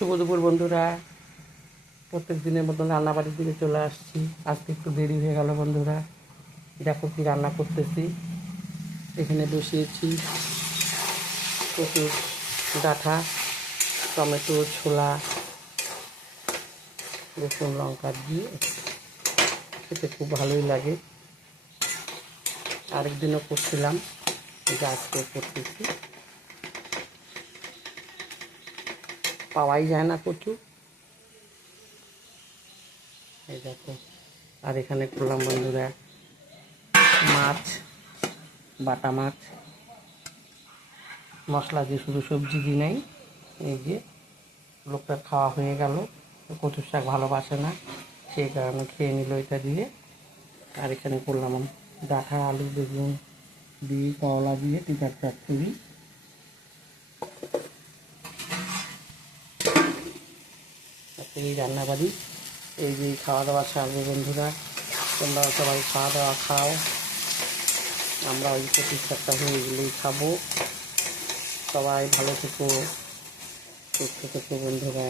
শুভ দুপুর বন্ধুরা। প্রত্যেক দিনের মতন রান্নাবাড়ির দিকে চলে আসছি। আজকে একটু দেরি হয়ে গেল বন্ধুরা। দেখো কি রান্না করতেছি। এখানে বসিয়েছি কচুর ডাঁটা, টমেটো, ছোলা, রসুন, লঙ্কা দিয়ে খেতে খুব ভালোই লাগে। আরেকদিনও করছিলাম, যে আজকেও করতেছি। পাওয়াই যায় না কচু, এই দেখো। আর এখানে করলাম বন্ধুরা মাছ, বাটা মাছ, মশলা দিয়ে, শুধু সবজি দিই নাই। এই যে লোকটার খাওয়া হয়ে গেল, কচুর শাক ভালোবাসে না, সেই কারণে খেয়ে নিল এটা দিয়ে। আর এখানে করলাম ডাঁটা, আলু, বেগুন দিয়ে, করলা দিয়ে টিকার চচ্চড়ি। এই রান্নাবাড়ি, এই যে খাওয়া দাওয়া সারবো বন্ধুরা। তোমরা সবাই খাওয়া দাওয়া খাও, আমরা ওই কচুর শাকটা হয়ে গেলেই খাবো। সবাই ভালো থেকো, সুস্থ থেকো বন্ধুরা।